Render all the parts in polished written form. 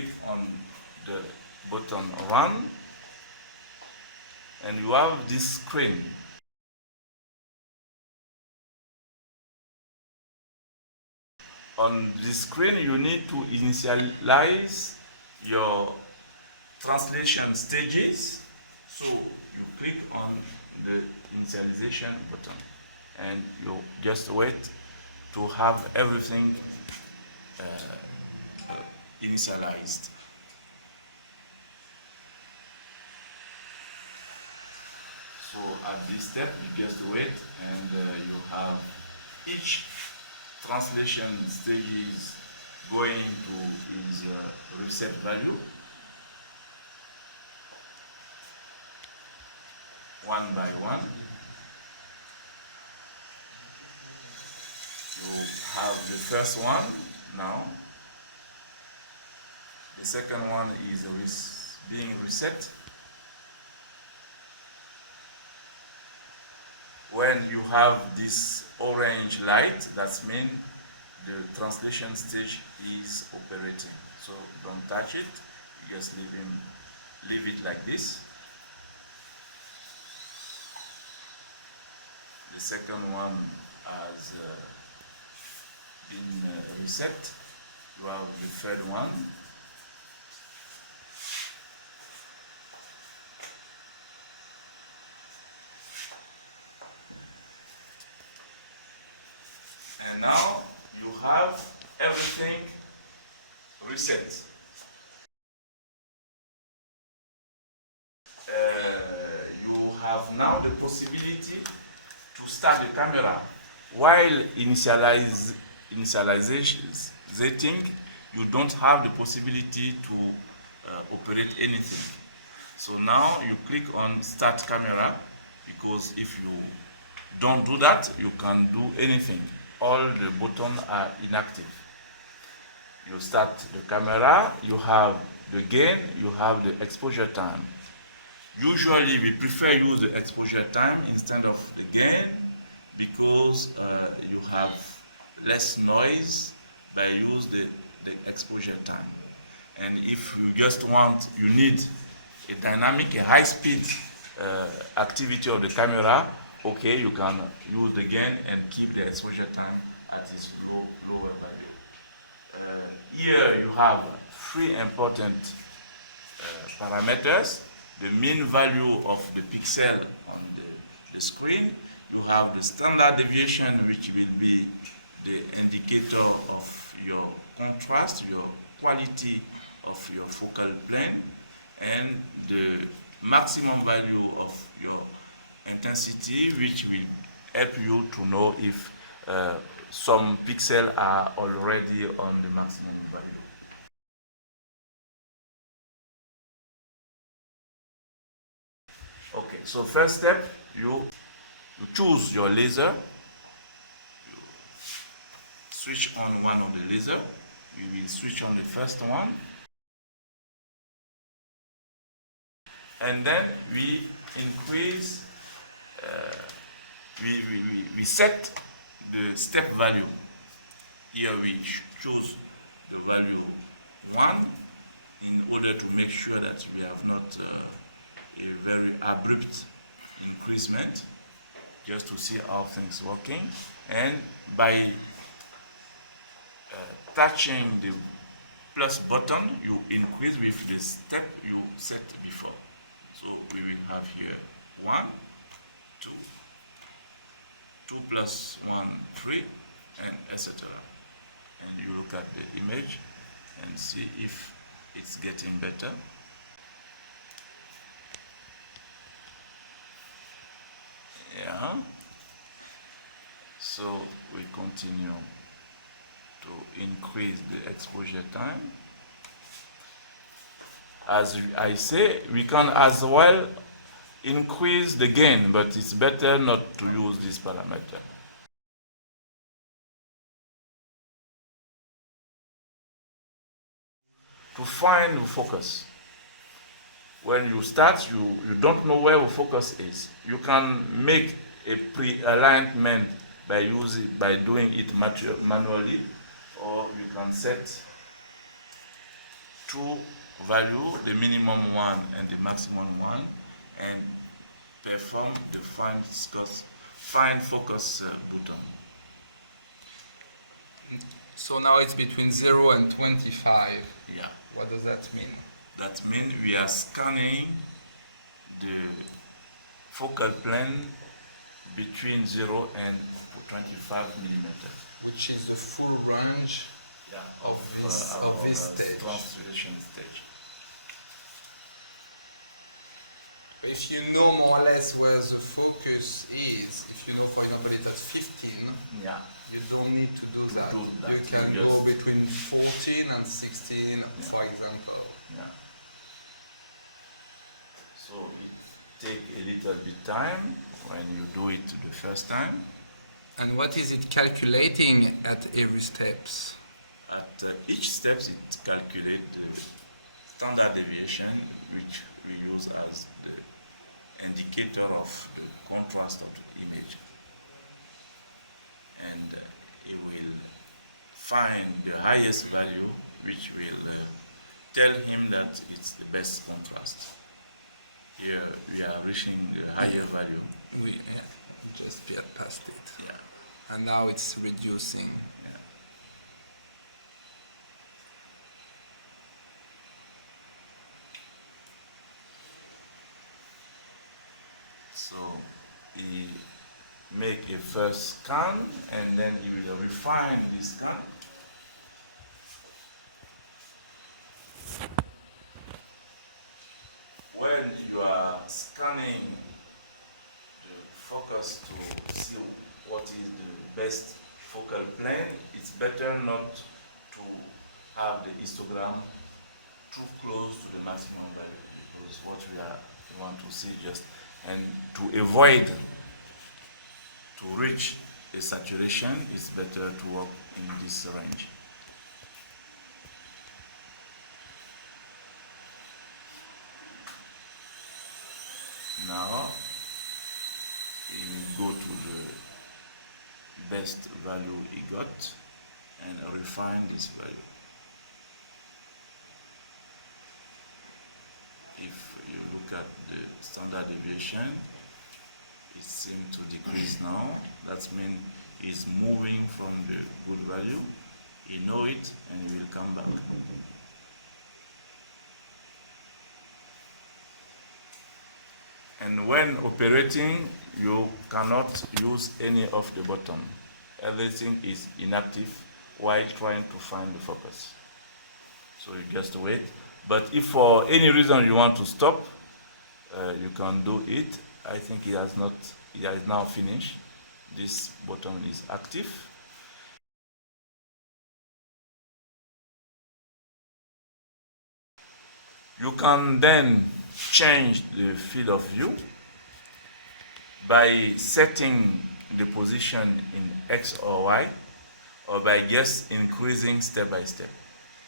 click on the button Run, and you have this screen. On this screen, you need to initialize your translation stages. So you click on the initialization button and you just wait to have everything initialized. So at this step, you just wait, and you have each translation stages going to its reset value, one by one. You have the first one now. The second one is being reset. When you have this orange light, that means the translation stage is operating. So don't touch it, you just leave it like this. The second one has been reset. You have the third one. And now you have everything reset. You have now the possibility to start the camera. While initializing, you don't have the possibility to operate anything. So now you click on Start Camera, because if you don't do that, you can't do anything. All the buttons are inactive. You start the camera, you have the gain, you have the exposure time. Usually we prefer use the exposure time instead of the gain, because you have less noise by use the exposure time. And if you just you need a dynamic, a high-speed activity of the camera, okay, you can use the gain and keep the exposure time at its lower value. Here you have three important parameters: the mean value of the pixel on the screen. You have the standard deviation, which will be the indicator of your contrast, your quality of your focal plane, and the maximum value of your intensity, which will help you to know if some pixels are already on the maximum value. Okay, so first step, you choose your laser. You switch on one of the laser. You will switch on the first one, and then we increase. We set the step value. Here we choose the value 1 in order to make sure that we have not a very abrupt increasement, just to see how things working. And by touching the plus button, you increase with the step you set before. So we will have here 1, 2, 2 plus 1, 3, and etc. And you look at the image and see if it's getting better. Yeah. So we continue to increase the exposure time. As I say, we can as well increase the gain, but it's better not to use this parameter. To find the focus, when you start, you don't know where the focus is. You can make a pre-alignment by doing it manually, or you can set two values, the minimum one and the maximum one, and perform the find focus button. So now it's between 0 and 25. Yeah. What does that mean? That means we are scanning the focal plane between 0 and 25 millimeters. Which is the full range of this stage. Translation stage. If you know more or less where the focus is, if you know, for example, it's at 15, you don't need to do that. You can go between 14 and 16, for example. Yeah. So it takes a little bit time when you do it the first time. And what is it calculating at every steps? At each step, it calculates the standard deviation, which we use as the indicator of the contrast of the image. And it will find the highest value, which will tell him that it's the best contrast. Here we are reaching a higher value. We just get past it. Yeah. And now it's reducing. Yeah. So he make a first scan and then he will refine the scan. When you are scanning the focus to see what is the best focal plane, it's better not to have the histogram too close to the maximum value, because what we want to see just, and to avoid to reach a saturation, it's better to work in this range. Now he will go to the best value he got and refine this value. If you look at the standard deviation, it seems to decrease now. That means it's moving from the good value. He know it and he will come back. And when operating, you cannot use any of the button. Everything is inactive while trying to find the focus. So you just wait. But if for any reason you want to stop, you can do it. I think it has now finished. This button is active. You can then change the field of view by setting the position in X or Y, or by just increasing step by step.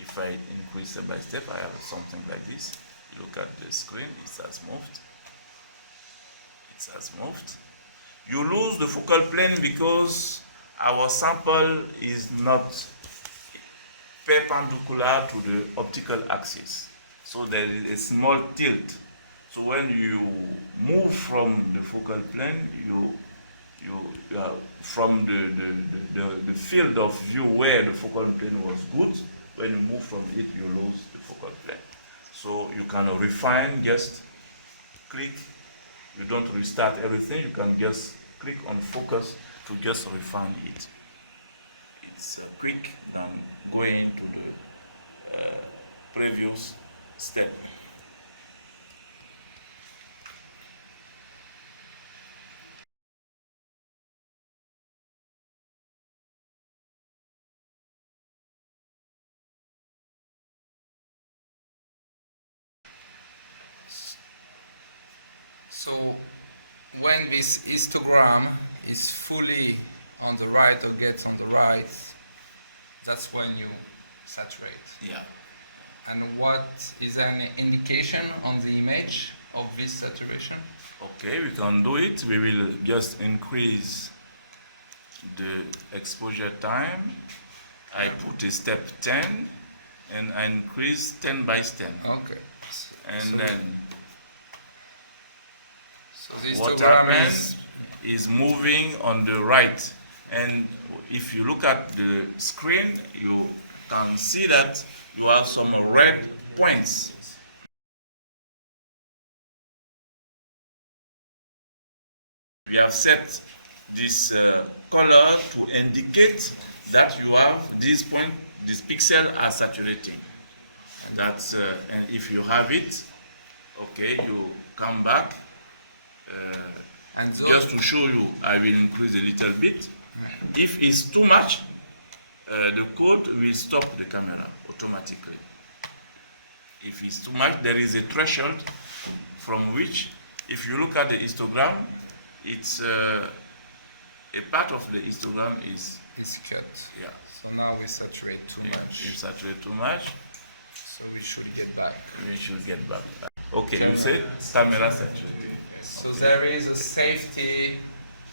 If I increase step by step, I have something like this. You look at the screen, it has moved. It has moved. You lose the focal plane because our sample is not perpendicular to the optical axis. So there is a small tilt. So when you move from the focal plane, you from the field of view where the focal plane was good, when you move from it, you lose the focal plane. So you can refine, just click. You don't restart everything. You can just click on focus to just refine it. It's quick and going to the previous step. So when this histogram is fully on the right or gets on the right, that's when you saturate. Yeah. And what is there any indication on the image of this saturation? Okay, we can do it. We will just increase the exposure time. I put a step 10 and I increase 10 by 10. Okay. And then so this what histogram happens is moving on the right. And if you look at the screen, you can see that you have some red points. We have set this color to indicate that you have this point, this pixel are saturating. That's and if you have it, okay, you come back. And just to show you, I will increase a little bit. If it's too much, the code will stop the camera automatically. If it's too much, there is a threshold from which, if you look at the histogram, it's a part of the histogram is cut. Yeah. So now we saturate too much. We saturate too much. So we should get back. We should get back. Okay, camera. You say camera saturated. So there is a safety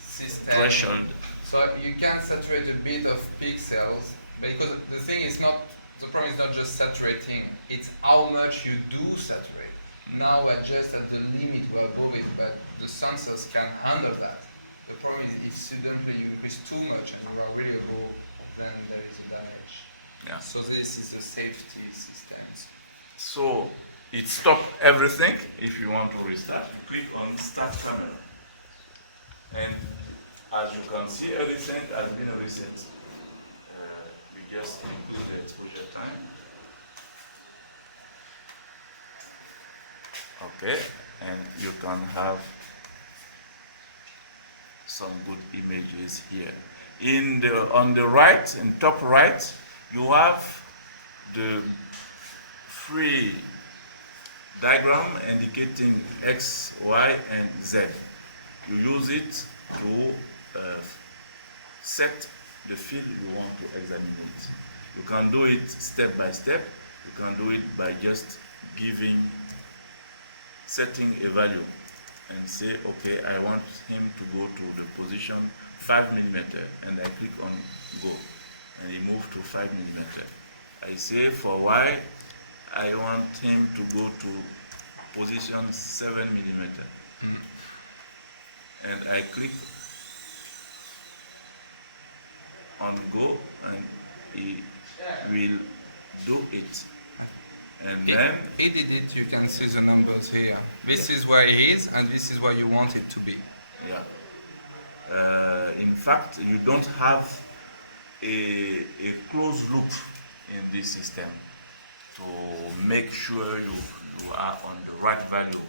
system. Threshold. So you can saturate a bit of pixels, because the thing is not, the problem is not just saturating, it's how much you do saturate. Now we're just at the limit, we're above it, but the sensors can handle that. The problem is if suddenly you increase too much and you are really above, then there is damage. Yeah. So this is a safety system. So it stops everything. If you want to restart, you click on Start Camera. And as you can see, everything has been reset. We just include the exposure time. Okay, and you can have some good images here. On the right, in top right, you have the free diagram indicating X, Y, and Z. You use it to set the field you want to examine it. You can do it step by step. You can do it by just setting a value and say, okay, I want him to go to the position 5 millimeter, and I click on go, and he moves to 5 millimeter. I say for Y, I want him to go to position 7 millimeter, and I click on go, and he will do it. And then he did it. You can see the numbers here. This is where he is, and this is where you want it to be. Yeah. In fact, you don't have a closed loop in this system to make sure you are on the right value,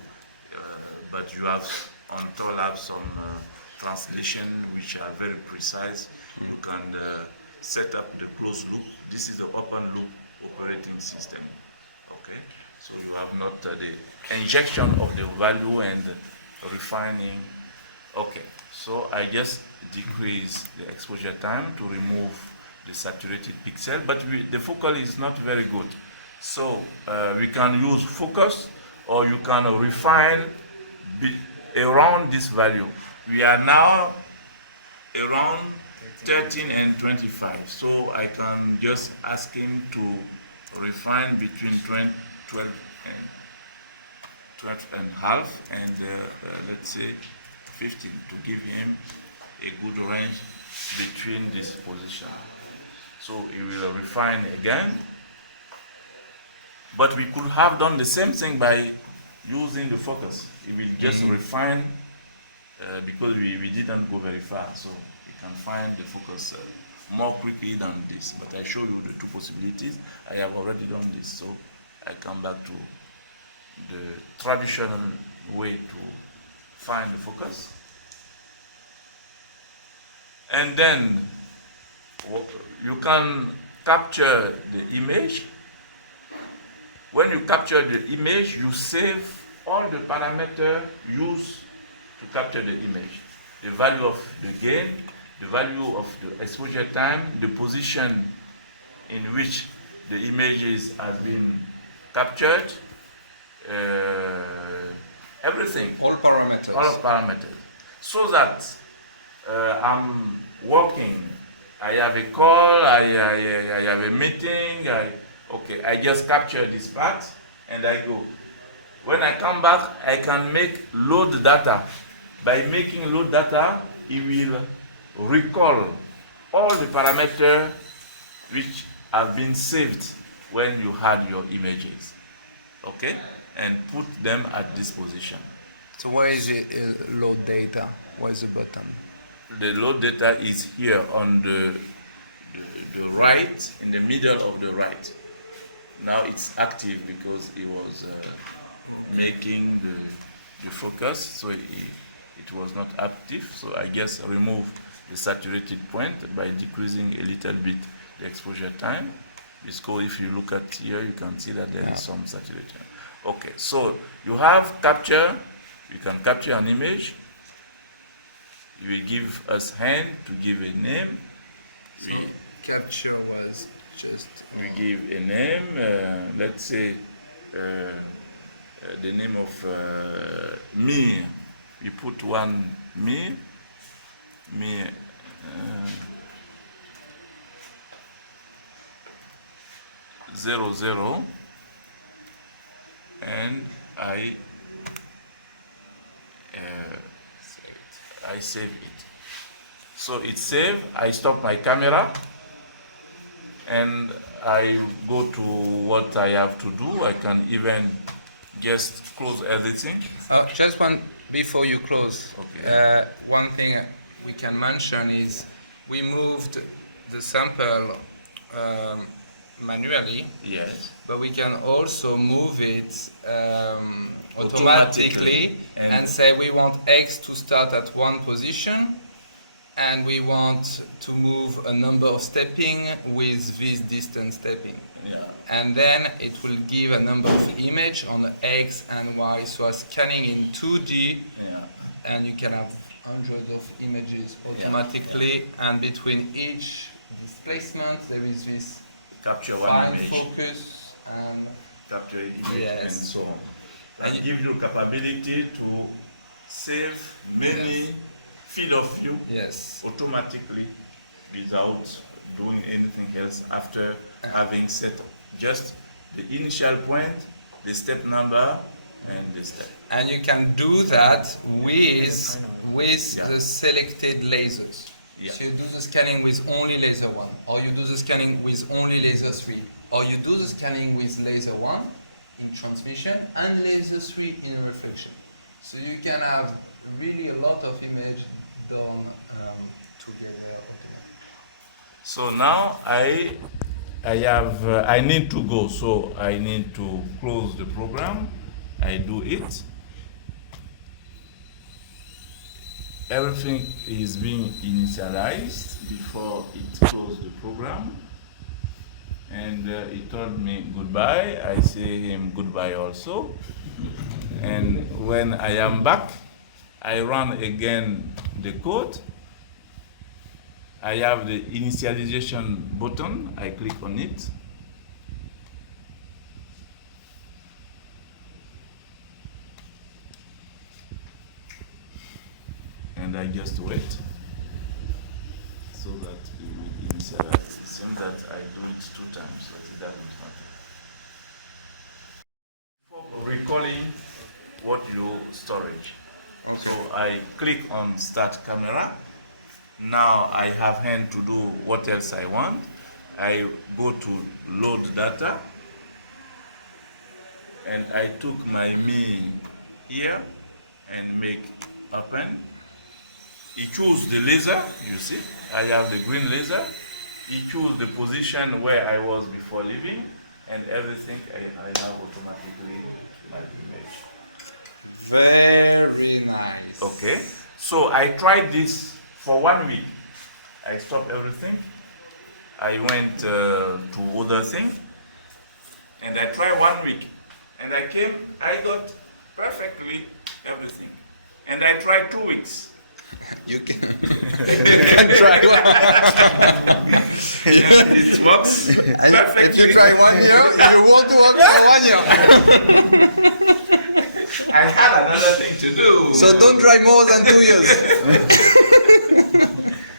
but you have on top have some translation which are very precise. You can set up the closed loop. This is the open loop operating system. Okay, so you have not the injection of the value and refining. Okay, so I just decrease the exposure time to remove the saturated pixel, but the focal is not very good. So we can use focus, or you can refine around this value. We are now around 13 and 25, so I can just ask him to refine between 12 and half and let's say 15 to give him a good range between this position. So he will refine again, but we could have done the same thing by using the focus. He will just refine because we didn't go very far, so we can find the focus more quickly than this. But I show you the two possibilities. I have already done this, so I come back to the traditional way to find the focus. And then you can capture the image. When you capture the image, you save all the parameters used to capture the image. The value of the gain, the value of the exposure time, the position in which the images have been captured, everything. All parameters. All parameters. So that I'm working, I have a call, I have a meeting, Okay, I just capture this part and I go. When I come back, I can make load data. By making load data, it will recall all the parameters which have been saved when you had your images. Okay? And put them at this position. So where is the load data? Where is the button? The load data is here on the right, in the middle of the right. Now it's active because it was making the focus, so it was not active. So I guess remove the saturated point by decreasing a little bit the exposure time. Because if you look at here, you can see that there is some saturation. Okay, so you have capture. You can capture an image. You will give us hand to give a name. So capture was just... We give a name, let's say the name of me. We put one me 00, and I save it. So it's saved. I stop my camera and I go to what I have to do. I can even just close everything. Just one before you close. Okay. One thing we can mention is we moved the sample manually. Yes. But we can also move it automatically and say we want X to start at one position and we want to move a number of stepping with this distance stepping. Yeah. And then it will give a number of image on X and Y. So scanning in 2D, and you can have hundreds of images automatically, and between each displacement there is this capture one image, focus, and capture image, and so on. That gives you capability to save many field of view automatically without doing anything else after having set just the initial point, the step number, and the step. And you can do that with the selected lasers. Yeah. So you do the scanning with only laser 1, or you do the scanning with only laser 3, or you do the scanning with laser 1 in transmission and laser 3 in reflection. So you can have really a lot of image done together. So now I need to go, so I need to close the program. I do it. Everything is being initialized before it closed the program. And he told me goodbye. I say him goodbye also. And when I am back, I run again the code. I have the initialization button. I click on it. And I just wait so that it will initialize. It seems that I do it 2 times, but it doesn't matter. For recalling what you storage. So I click on start camera. Now I have hand to do what else I want. I go to load data and I took my me here and make it open. He choose the laser, you see, I have the green laser. He choose the position where I was before leaving, and everything I have automatically my image. Very nice. Okay, so I tried this for 1 week. I stopped everything. I went to other thing, and I tried 1 week. And I got perfectly everything. And I tried 2 weeks. You can try one. It works perfectly. If you try 1 year, you want to work for 1 year. I had another thing to do. So don't try more than 2 years.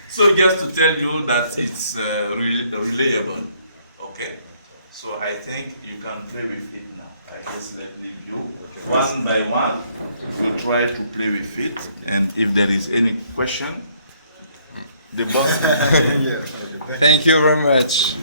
So just to tell you that it's reliable. Okay? So I think you can play with it now. I just let you one by one. You try to play with it, and if there is any question, the boss. Thank you very much.